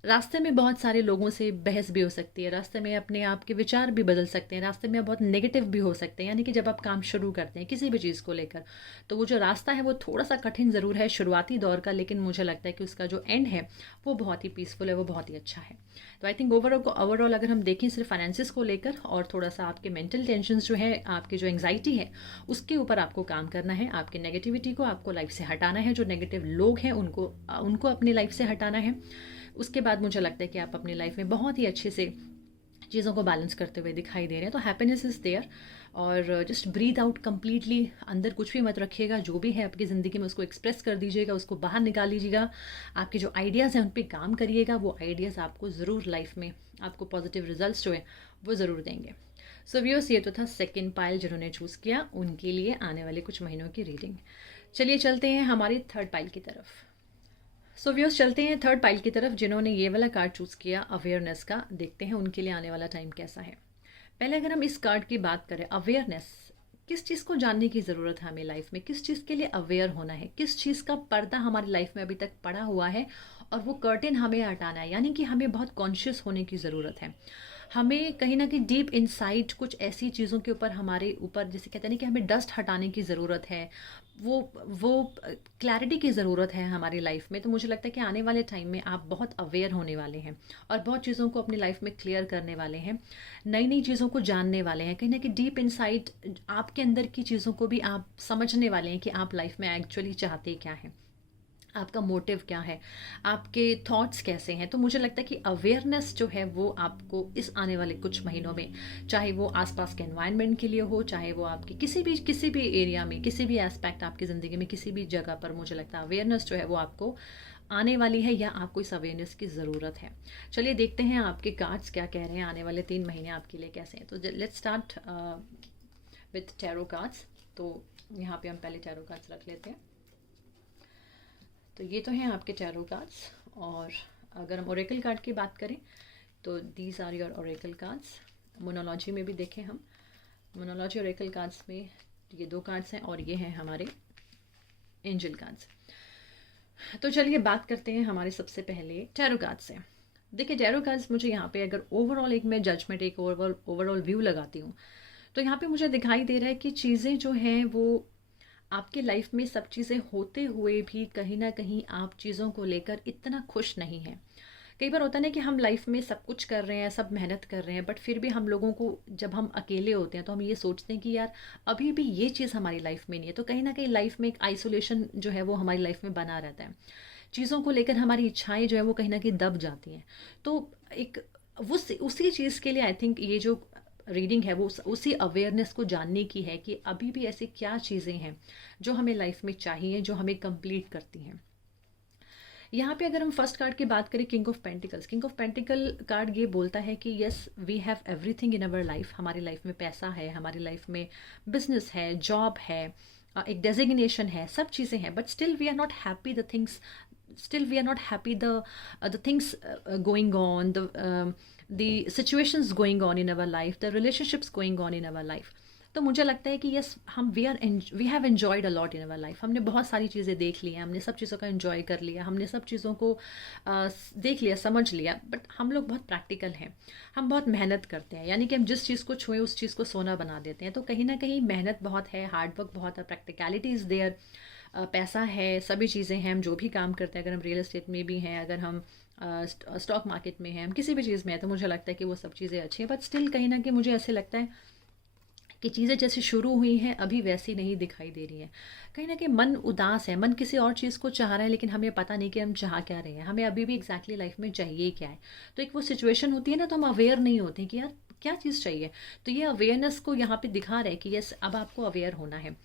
रास्ते में बहुत सारे लोगों से बहस भी हो सकती है, रास्ते में अपने आप के विचार भी बदल सकते हैं, रास्ते में बहुत नेगेटिव भी हो सकते हैं। यानी कि जब आप काम शुरू करते हैं किसी भी चीज़ को लेकर, तो वो जो रास्ता है वो थोड़ा सा कठिन ज़रूर है शुरुआती दौर का, लेकिन मुझे लगता है कि उसका जो एंड है वो बहुत ही पीसफुल है, वो बहुत ही अच्छा है। तो आई थिंक ओवरऑल अगर हम देखें सिर्फ फाइनेंसिस को लेकर और थोड़ा सा आपके मेंटल टेंशन जो है, आपकी जो एंग्जाइटी है, उसके ऊपर आपको काम करना है। आपकी नेगेटिविटी को आपको लाइफ से हटाना है, जो नेगेटिव लोग हैं उनको अपनी लाइफ से हटाना है। उसके बाद मुझे लगता है कि आप अपनी लाइफ में बहुत ही अच्छे से चीज़ों को बैलेंस करते हुए दिखाई दे रहे हैं। तो हैप्पीनेस इज़ देयर, और जस्ट ब्रीथ आउट कम्प्लीटली, अंदर कुछ भी मत रखिएगा, जो भी है आपकी ज़िंदगी में उसको एक्सप्रेस कर दीजिएगा, उसको बाहर निकाल लीजिएगा। आपके जो आइडियाज़ हैं उन पर काम करिएगा, वो आइडियाज़ आपको ज़रूर लाइफ में आपको पॉजिटिव रिजल्ट्स जो है वो ज़रूर देंगे। सो व्यूअर्स, ये तो था सेकेंड पाइल जिन्होंने चूज़ किया, उनके लिए आने वाले कुछ महीनों की रीडिंग। चलिए चलते हैं हमारी थर्ड पाइल की तरफ। सो व्यूअर्स, चलते हैं थर्ड पाइल की तरफ, जिन्होंने ये वाला कार्ड चूज़ किया अवेयरनेस का। देखते हैं उनके लिए आने वाला टाइम कैसा है। पहले अगर हम इस कार्ड की बात करें, अवेयरनेस, किस चीज़ को जानने की ज़रूरत है हमें लाइफ में, किस चीज़ के लिए अवेयर होना है, किस चीज़ का पर्दा हमारी लाइफ में अभी तक पड़ा हुआ है और वो कर्टेन हमें हटाना है। यानी कि हमें बहुत कॉन्शियस होने की ज़रूरत है। हमें कहीं ना कहीं डीप इनसाइड कुछ ऐसी चीज़ों के ऊपर, हमारे ऊपर जैसे कहते हैं ना कि हमें डस्ट हटाने की ज़रूरत है, वो क्लैरिटी की ज़रूरत है हमारी लाइफ में। तो मुझे लगता है कि आने वाले टाइम में आप बहुत अवेयर होने वाले हैं और बहुत चीज़ों को अपनी लाइफ में क्लियर करने वाले हैं, नई नई चीज़ों को जानने वाले हैं। कहीं ना कहीं डीप इनसाइड आपके अंदर की चीज़ों को भी आप समझने वाले हैं कि आप लाइफ में एक्चुअली चाहते क्या हैं, आपका मोटिव क्या है, आपके थॉट्स कैसे हैं। तो मुझे लगता है कि अवेयरनेस जो है वो आपको इस आने वाले कुछ महीनों में, चाहे वो आसपास के एनवायरनमेंट के लिए हो, चाहे वो आपके किसी भी एरिया में, किसी भी एस्पेक्ट आपकी ज़िंदगी में, किसी भी जगह पर, मुझे लगता है अवेयरनेस जो है वो आपको आने वाली है, या आपको इस अवेयरनेस की ज़रूरत है। चलिए देखते हैं आपके कार्ड्स क्या कह रहे हैं, आने वाले 3 महीने आपके लिए कैसे हैं। तो let's start with tarot cards. तो यहाँ पे हम पहले टैरो कार्ड्स रख लेते हैं। तो ये तो हैं आपके टैरो कार्ड्स, और अगर हम ओरेकल कार्ड की बात करें तो these are your oracle cards. मोनोलॉजी में भी देखें हम, मोनोलॉजी ओरेकल कार्ड्स में ये 2 कार्ड्स हैं और ये हैं हमारे एंजल कार्ड्स। तो चलिए बात करते हैं हमारे सबसे पहले टैरो कार्ड से। देखिए टैरो कार्ड्स, मुझे यहाँ पे अगर ओवरऑल एक मैं जजमेंट, एक ओवरऑल व्यू लगाती हूँ, तो यहाँ पे मुझे दिखाई दे रहा है कि चीज़ें जो हैं वो आपके लाइफ में, सब चीज़ें होते हुए भी कहीं ना कहीं आप चीज़ों को लेकर इतना खुश नहीं हैं। कई बार होता है ना कि हम लाइफ में सब कुछ कर रहे हैं, सब मेहनत कर रहे हैं, बट फिर भी हम लोगों को, जब हम अकेले होते हैं तो हम ये सोचते हैं कि यार अभी भी ये चीज़ हमारी लाइफ में नहीं है। तो कहीं ना कहीं लाइफ में एक आइसोलेशन जो है वो हमारी लाइफ में बना रहता है। चीज़ों को लेकर हमारी इच्छाएं जो है वो कहीं ना कहीं दब जाती हैं। तो एक उसी चीज़ के लिए आई थिंक ये जो रीडिंग है वो उसी अवेयरनेस को जानने की है कि अभी भी ऐसी क्या चीज़ें हैं जो हमें लाइफ में चाहिए, जो हमें कंप्लीट करती हैं। यहाँ पे अगर हम फर्स्ट कार्ड की बात करें, king of pentacles, king of pentacle card ये बोलता है कि yes we have everything in our life. हमारी लाइफ में पैसा है, हमारी लाइफ में बिजनेस है, जॉब है, एक डेजिग्नेशन है, सब चीज़ें हैं, but still we are not happy the things, still we are not happy the things going on, the situations going on in our life, the relationships going on in our life. तो मुझे लगता है कि yes हम we have enjoyed a lot in our life. हमने बहुत सारी चीज़ें देख ली हैं, हमने सब चीज़ों का एन्जॉय कर लिया, हमने सब चीज़ों को देख लिया, समझ लिया, बट हम लोग बहुत प्रैक्टिकल हैं, हम बहुत मेहनत करते हैं। यानी कि हम जिस चीज़ को छुएं उस चीज़ को सोना बना देते हैं। तो कहीं ना कहीं मेहनत बहुत है, हार्डवर्क बहुत है, प्रैक्टिकलिटी इज़ देयर, पैसा है, सभी चीज़ें हैं। हम जो भी काम करते हैं, अगर हम रियल एस्टेट में भी हैं, अगर हम स्टॉक मार्केट में हैं, हम किसी भी चीज़ में हैं, तो मुझे लगता है कि वो सब चीज़ें अच्छी हैं। बट स्टिल कहीं ना कहीं मुझे ऐसे लगता है कि चीज़ें जैसे शुरू हुई हैं अभी वैसी नहीं दिखाई दे रही हैं। कहीं ना कहीं मन उदास है, मन किसी और चीज़ को चाह रहा है, लेकिन हमें पता नहीं कि हम चाह क्या रहे हैं, हमें अभी भी एग्जैक्टली लाइफ में चाहिए क्या है। तो एक वो सिचुएशन होती है ना, तो हम अवेयर नहीं होते कि यार क्या चीज़ चाहिए। तो ये अवेयरनेस को यहाँ पे दिखा रहे हैं कि यस अब आपको अवेयर होना है।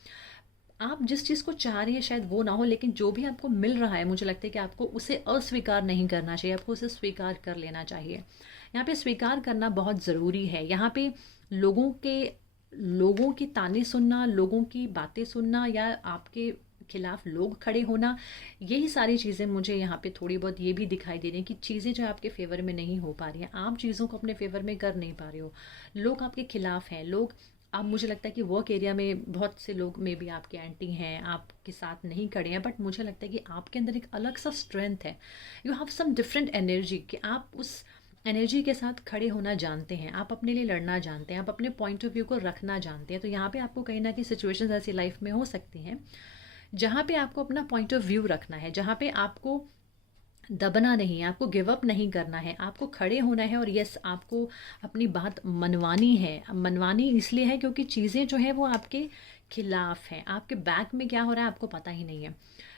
आप जिस चीज़ को चाह रही है शायद वो ना हो, लेकिन जो भी आपको मिल रहा है मुझे लगता है कि आपको उसे अस्वीकार नहीं करना चाहिए, आपको उसे स्वीकार कर लेना चाहिए। यहाँ पे स्वीकार करना बहुत ज़रूरी है। यहाँ पे लोगों के लोगों की ताने सुनना, लोगों की बातें सुनना या आपके खिलाफ लोग खड़े होना, यही सारी चीज़ें मुझे यहाँ पे थोड़ी बहुत ये भी दिखाई दे रही हैं कि चीज़ें जो आपके फेवर में नहीं हो पा रही हैं, आप चीज़ों को अपने फेवर में कर नहीं पा रहे हो, लोग आपके खिलाफ हैं, लोग अब मुझे लगता है कि वर्क एरिया में बहुत से लोग में भी आपके एंटी हैं, आपके साथ नहीं खड़े हैं, बट मुझे लगता है कि आपके अंदर एक अलग सा स्ट्रेंथ है, you have some different energy कि आप उस एनर्जी के साथ खड़े होना जानते हैं, आप अपने लिए लड़ना जानते हैं, आप अपने पॉइंट ऑफ व्यू को रखना जानते हैं। तो यहाँ पे आपको कहीं ना कहीं सिचुएशंस ऐसी लाइफ में हो सकती हैं जहाँ पे आपको अपना पॉइंट ऑफ व्यू रखना है, जहाँ पे आपको दबना नहीं है, आपको गिव अप नहीं करना है, आपको खड़े होना है और यस आपको अपनी बात मनवानी है। मनवानी इसलिए है क्योंकि चीज़ें जो है वो आपके खिलाफ हैं, आपके बैक में क्या हो रहा है आपको पता ही नहीं है।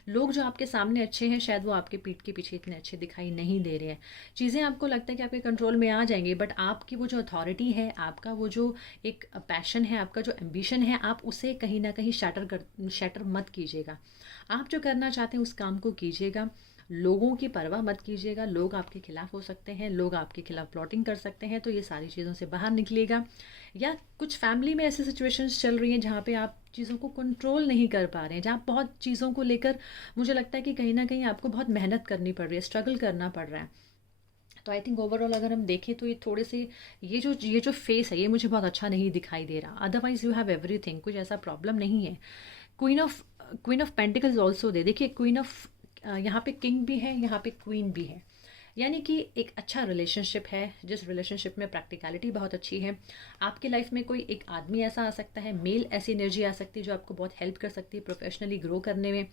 लोग जो आपके सामने अच्छे हैं शायद वो आपके पीठ के पीछे इतने अच्छे दिखाई नहीं दे रहे हैं। चीज़ें आपको लगता है कि आपके कंट्रोल में आ जाएंगी, बट आपकी वो जो अथॉरिटी है, आपका वो जो एक पैशन है, आपका जो एम्बिशन है, आप उसे कहीं ना कहीं शैटर मत कीजिएगा। आप जो करना चाहते हैं उस काम को कीजिएगा, लोगों की परवाह मत कीजिएगा। लोग आपके खिलाफ हो सकते हैं, लोग आपके खिलाफ प्लॉटिंग कर सकते हैं, तो ये सारी चीज़ों से बाहर निकलिएगा। या कुछ फैमिली में ऐसी सिचुएशंस चल रही हैं जहाँ पे आप चीज़ों को कंट्रोल नहीं कर पा रहे हैं, जहाँ बहुत चीज़ों को लेकर मुझे लगता है कि कहीं ना कहीं आपको बहुत मेहनत करनी पड़ रही है, स्ट्रगल करना पड़ रहा है। तो आई थिंक ओवरऑल अगर हम देखें तो ये थोड़े से ये जो फेस है ये मुझे बहुत अच्छा नहीं दिखाई दे रहा। अदरवाइज यू हैव एवरीथिंग, कुछ ऐसा प्रॉब्लम नहीं है। Queen of pentacles also they, देखिए क्वीन ऑफ यहाँ पे किंग भी है, यहाँ पे क्वीन भी है, यानी कि एक अच्छा रिलेशनशिप है, जिस रिलेशनशिप में प्रैक्टिकलिटी बहुत अच्छी है। आपकी लाइफ में कोई एक आदमी ऐसा आ सकता है, मेल ऐसी एनर्जी आ सकती है जो आपको बहुत हेल्प कर सकती है प्रोफेशनली ग्रो करने में।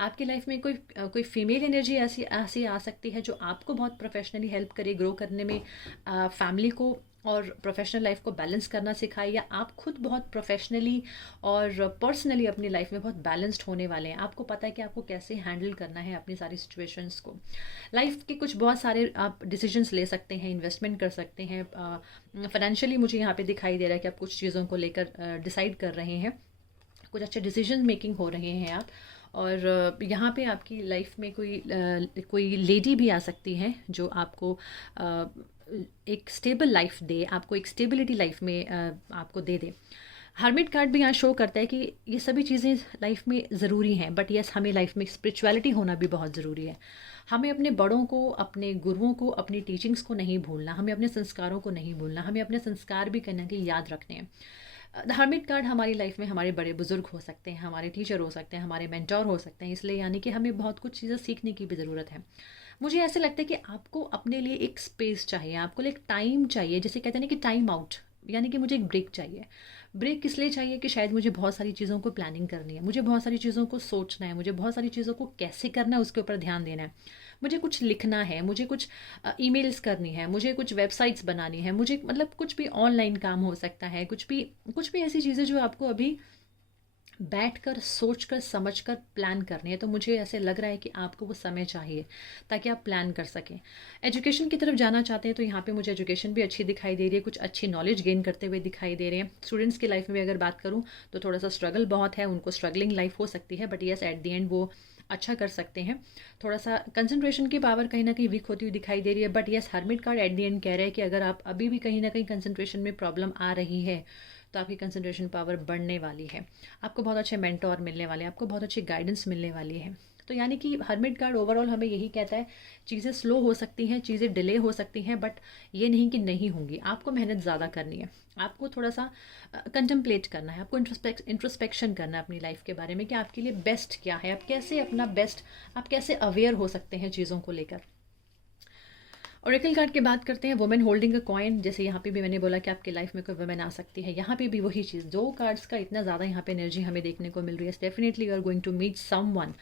आपकी लाइफ में कोई फीमेल एनर्जी ऐसी ऐसी आ सकती है जो आपको बहुत प्रोफेशनली हेल्प करे ग्रो करने में, फैमिली को और प्रोफेशनल लाइफ को बैलेंस करना सिखाए, या आप खुद बहुत प्रोफेशनली और पर्सनली अपनी लाइफ में बहुत बैलेंस्ड होने वाले हैं। आपको पता है कि आपको कैसे हैंडल करना है अपनी सारी सिचुएशंस को। लाइफ के कुछ बहुत सारे आप डिसीजंस ले सकते हैं, इन्वेस्टमेंट कर सकते हैं। फाइनेंशियली मुझे यहाँ पे दिखाई दे रहा है कि आप कुछ चीज़ों को लेकर डिसाइड कर रहे हैं, कुछ अच्छे डिसीजन मेकिंग हो रहे हैं आप। और यहाँ पे आपकी लाइफ में कोई लेडी भी आ सकती है जो आपको एक स्टेबल लाइफ दे, आपको एक स्टेबिलिटी लाइफ में आपको दे दे। हर्मिट कार्ड भी यहाँ शो करता है कि ये सभी चीज़ें लाइफ में ज़रूरी हैं, बट यस हमें लाइफ में स्पिरिचुअलिटी होना भी बहुत ज़रूरी है। हमें अपने बड़ों को, अपने गुरुओं को, अपनी टीचिंग्स को नहीं भूलना, हमें अपने संस्कारों को नहीं भूलना, हमें अपने संस्कार भी कहीं ना कहीं याद रखने हैं। हर्मिट कार्ड हमारी लाइफ में हमारे बड़े बुजुर्ग हो सकते हैं, हमारे टीचर हो सकते हैं, हमारे मेंटोर हो सकते हैं, इसलिए यानी कि हमें बहुत कुछ चीज़ें सीखने की भी ज़रूरत है। मुझे ऐसे लगता है कि आपको अपने लिए एक स्पेस चाहिए, आपको एक टाइम चाहिए, जैसे कहते हैं ना कि टाइम आउट, यानी कि मुझे एक ब्रेक चाहिए। ब्रेक किस लिए चाहिए कि शायद मुझे बहुत सारी चीज़ों को प्लानिंग करनी है, मुझे बहुत सारी चीज़ों को सोचना है, मुझे बहुत सारी चीज़ों को कैसे करना है उसके ऊपर ध्यान देना है, मुझे कुछ लिखना है, मुझे कुछ ईमेल्स करनी है, मुझे कुछ वेबसाइट्स बनानी है, मुझे मतलब कुछ भी ऑनलाइन काम हो सकता है, कुछ भी ऐसी चीज़ें जो आपको अभी बैठकर सोचकर समझकर प्लान करनी है। तो मुझे ऐसे लग रहा है कि आपको वो समय चाहिए ताकि आप प्लान कर सकें। एजुकेशन की तरफ जाना चाहते हैं तो यहाँ पे मुझे एजुकेशन भी अच्छी दिखाई दे रही है, कुछ अच्छी नॉलेज गेन करते हुए दिखाई दे रहे हैं। स्टूडेंट्स की लाइफ में अगर बात करूँ तो थोड़ा सा स्ट्रगल बहुत है, उनको स्ट्रगलिंग लाइफ हो सकती है, but yes at the end वो अच्छा कर सकते हैं। थोड़ा सा कंसंट्रेशन की पावर कहीं ना कहीं वीक होती हुई दिखाई दे रही है, but yes hermit card at the end कह रहे हैं कि अगर आप अभी भी कहीं ना कहीं कंसंट्रेशन में प्रॉब्लम आ रही है तो आपकी कंसंट्रेशन पावर बढ़ने वाली है, आपको बहुत अच्छे मेंटोर मिलने वाले हैं, आपको बहुत अच्छी गाइडेंस मिलने वाली है। तो यानी कि हर्मिट कार्ड ओवरऑल हमें यही कहता है, चीज़ें स्लो हो सकती हैं, चीज़ें डिले हो सकती हैं, बट ये नहीं कि नहीं होंगी। आपको मेहनत ज़्यादा करनी है, आपको थोड़ा सा कंटेम्पलेट करना है, आपको इंट्रोस्पेक्शन करना है अपनी लाइफ के बारे में कि आपके लिए बेस्ट क्या है, आप कैसे अपना बेस्ट, आप कैसे अवेयर हो सकते हैं चीज़ों को लेकर। ओरेकल कार्ड की बात करते हैं, वुमेन होल्डिंग अ कॉइन, जैसे यहाँ पे भी मैंने बोला कि आपकी लाइफ में कोई वुमेन आ सकती है, यहाँ पे भी वही चीज़, दो कार्ड्स का इतना ज़्यादा यहाँ पे एनर्जी हमें देखने को मिल रही है। Definitely you are going to meet someone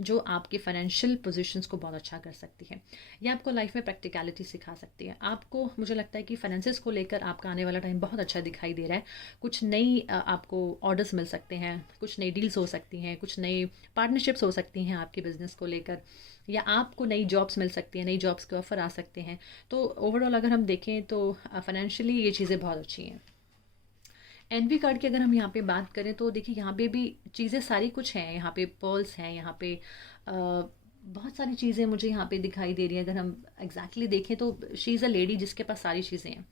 जो आपके फाइनेंशियल पोजीशंस को बहुत अच्छा कर सकती है, या आपको लाइफ में प्रैक्टिकलिटी सिखा सकती है। आपको मुझे लगता है कि फाइनेंसेस को लेकर आपका आने वाला टाइम बहुत अच्छा दिखाई दे रहा है। कुछ नई आपको ऑर्डर्स मिल सकते हैं, कुछ नई डील्स हो सकती हैं, कुछ नई पार्टनरशिप्स हो सकती हैं आपके बिजनेस को लेकर, या आपको नई जॉब्स मिल सकती हैं, नई जॉब्स के ऑफर आ सकते हैं। तो ओवरऑल अगर हम देखें तो फाइनेंशियली ये चीज़ें बहुत अच्छी हैं। एनवी कार्ड की अगर हम यहाँ पे बात करें तो देखिए यहाँ पे भी चीज़ें सारी कुछ हैं, यहाँ पे पर्ल्स हैं, यहाँ पे बहुत सारी चीज़ें मुझे यहाँ पे दिखाई दे रही हैं। अगर हम एग्जैक्टली देखें तो शी इज़ अ लेडी जिसके पास सारी चीज़ें हैं,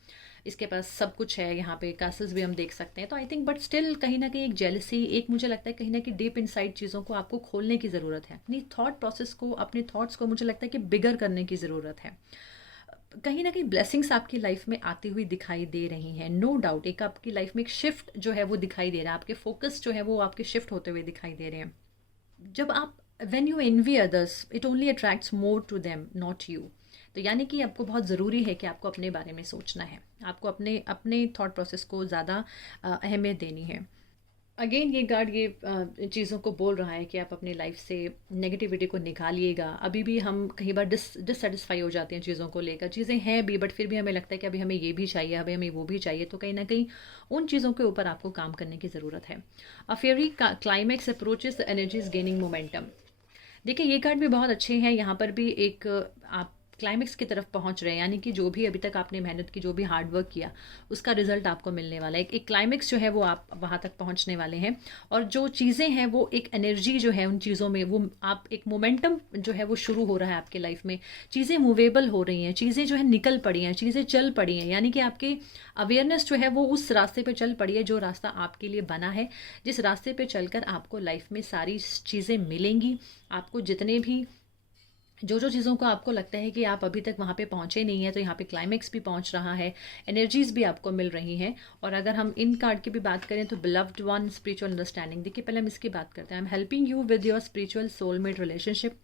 इसके पास सब कुछ है, यहाँ पे कैसल्स भी हम देख सकते हैं। तो आई थिंक बट स्टिल कहीं ना कहीं एक जेलसी, एक मुझे लगता है कहीं ना कहीं डीप इनसाइड चीज़ों को आपको खोलने की ज़रूरत है, अपनी थॉट प्रोसेस को, अपने थॉट्स को मुझे लगता है कि बिगर करने की ज़रूरत है। कहीं ना कहीं ब्लेसिंग्स आपकी लाइफ में आती हुई दिखाई दे रही हैं, नो डाउट। एक आपकी लाइफ में एक शिफ्ट जो है वो दिखाई दे रहा है, आपके फोकस जो है वो आपके शिफ्ट होते हुए दिखाई दे रहे हैं। जब आप when you envy others it only attracts more to them not you. तो यानी कि आपको बहुत ज़रूरी है कि आपको अपने बारे में सोचना है, आपको अपने अपने थॉट प्रोसेस को ज़्यादा अहमियत देनी है। अगेन ये गार्ड ये चीज़ों को बोल रहा है कि आप अपनी लाइफ से नेगेटिविटी को निकालिएगा। अभी भी हम कई बार डिससेटिस्फाई हो जाते हैं चीज़ों को लेकर, चीज़ें हैं भी बट फिर भी हमें लगता है कि अभी हमें ये भी चाहिए, अभी हमें वो भी चाहिए। तो कहीं ना कहीं उन चीज़ों के ऊपर आपको काम करने की ज़रूरत है। A fairy climax approaches the energies gaining momentum. देखिए ये कार्ड भी बहुत अच्छे हैं, यहाँ पर भी एक आप क्लाइमेक्स की तरफ पहुंच रहे हैं, यानी कि जो भी अभी तक आपने मेहनत की, जो भी हार्ड वर्क किया, उसका रिजल्ट आपको मिलने वाला है। एक क्लाइमेक्स जो है वो आप वहां तक पहुंचने वाले हैं। और जो चीज़ें हैं वो एक एनर्जी जो है उन चीज़ों में, वो आप एक मोमेंटम जो है वो शुरू हो रहा है आपके लाइफ में। चीज़ें मूवेबल हो रही हैं, चीज़ें जो है निकल पड़ी हैं, चीज़ें चल पड़ी हैं, यानी कि आपकी अवेयरनेस जो है वो उस रास्ते पे चल पड़ी है जो रास्ता आपके लिए बना है, जिस रास्ते पे चलकर आपको लाइफ में सारी चीज़ें मिलेंगी। आपको जितने भी जो जो चीज़ों को आपको लगता है कि आप अभी तक वहाँ पे पहुँचे नहीं हैं, तो यहाँ पे क्लाइमेक्स भी पहुँच रहा है, एनर्जीज भी आपको मिल रही हैं। और अगर हम इन कार्ड की भी बात करें तो बिलव्ड वन, स्पिरिचुअल अंडरस्टैंडिंग। देखिए पहले हम इसकी बात करते हैं। I am helping you with your spiritual soulmate relationship.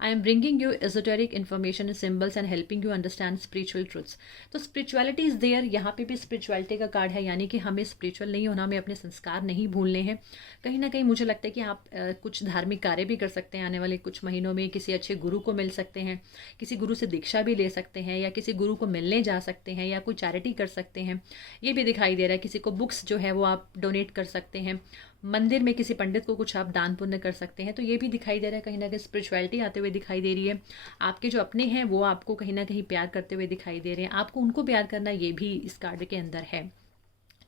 I am bringing you esoteric information and symbols and helping you understand spiritual truths. तो स्पिरिचुअलिटी इज देयर, यहाँ पे भी स्पिरिचुअलिटी का कार्ड है, यानी कि हमें स्पिरिचुअल नहीं होना, हमें अपने संस्कार नहीं भूलने हैं। कहीं ना कहीं मुझे लगता है कि आप कुछ धार्मिक कार्य भी कर सकते हैं आने वाले कुछ महीनों में, किसी अच्छे गुरु को मिल सकते हैं, किसी गुरु से दीक्षा भी ले सकते हैं, या किसी गुरु को मिलने जा सकते हैं, या कोई चैरिटी कर सकते हैं। ये भी दिखाई दे रहा है, किसी को बुक्स जो है वो आप डोनेट कर सकते हैं, मंदिर में किसी पंडित को कुछ आप दान पुण्य कर सकते हैं। तो ये भी दिखाई दे रहा है, कहीं ना कहीं स्पिरिचुअलिटी आते हुए दिखाई दे रही है। आपके जो अपने हैं वो आपको कहीं ना कहीं प्यार करते हुए दिखाई दे रहे हैं, आपको उनको प्यार करना ये भी इस कार्ड के अंदर है।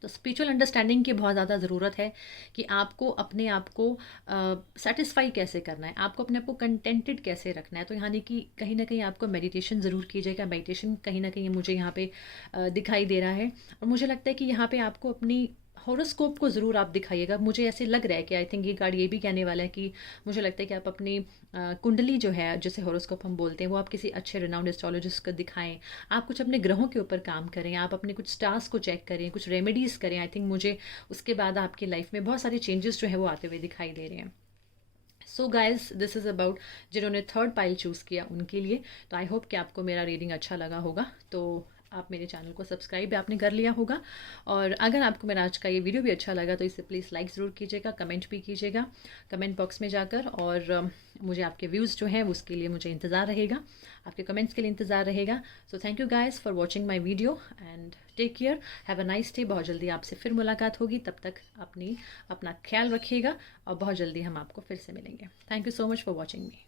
तो स्पिरिचुअल अंडरस्टैंडिंग की बहुत ज़्यादा ज़रूरत है कि आपको अपने आप को सेटिस्फाई कैसे करना है, आपको अपने आप को कंटेंटेड कैसे रखना है। तो यानी कि कहीं ना कहीं आपको मेडिटेशन ज़रूर कीजिएगा। मेडिटेशन कहीं ना कहीं मुझे यहाँ पे दिखाई दे रहा है। और मुझे लगता है कि यहाँ पे आपको अपनी हॉरोस्कोप को ज़रूर आप दिखाइएगा। मुझे ऐसे लग रहा है कि आई थिंक ये कार्ड ये भी कहने वाला है कि मुझे लगता है कि आप अपनी कुंडली जो है, जैसे हॉरोस्कोप हम बोलते हैं, वो आप किसी अच्छे रिनाउंड एस्ट्रोलॉजिस्ट को दिखाएं। आप कुछ अपने ग्रहों के ऊपर काम करें, आप अपने कुछ स्टार्स को चेक करें, कुछ रेमेडीज़ करें। आई थिंक मुझे उसके बाद आपकी लाइफ में बहुत सारे चेंजेस जो है वो आते हुए दिखाई दे रहे हैं। So guys this is about जिन्होंने थर्ड पाइल चूज़ किया उनके लिए। तो आई होप कि आपको मेरा रीडिंग अच्छा लगा होगा। तो आप मेरे चैनल को सब्सक्राइब भी आपने कर लिया होगा। और अगर आपको मेरा आज का ये वीडियो भी अच्छा लगा तो इसे प्लीज़ लाइक ज़रूर कीजिएगा, कमेंट भी कीजिएगा कमेंट बॉक्स में जाकर। और मुझे आपके व्यूज़ जो हैं उसके लिए मुझे इंतज़ार रहेगा, आपके कमेंट्स के लिए इंतज़ार रहेगा। So thank you guys for watching my video and take care, have a nice day. बहुत जल्दी आपसे फिर मुलाकात होगी, तब तक अपना ख्याल रखिएगा और बहुत जल्दी हम आपको फिर से मिलेंगे। Thank you so much for watching me.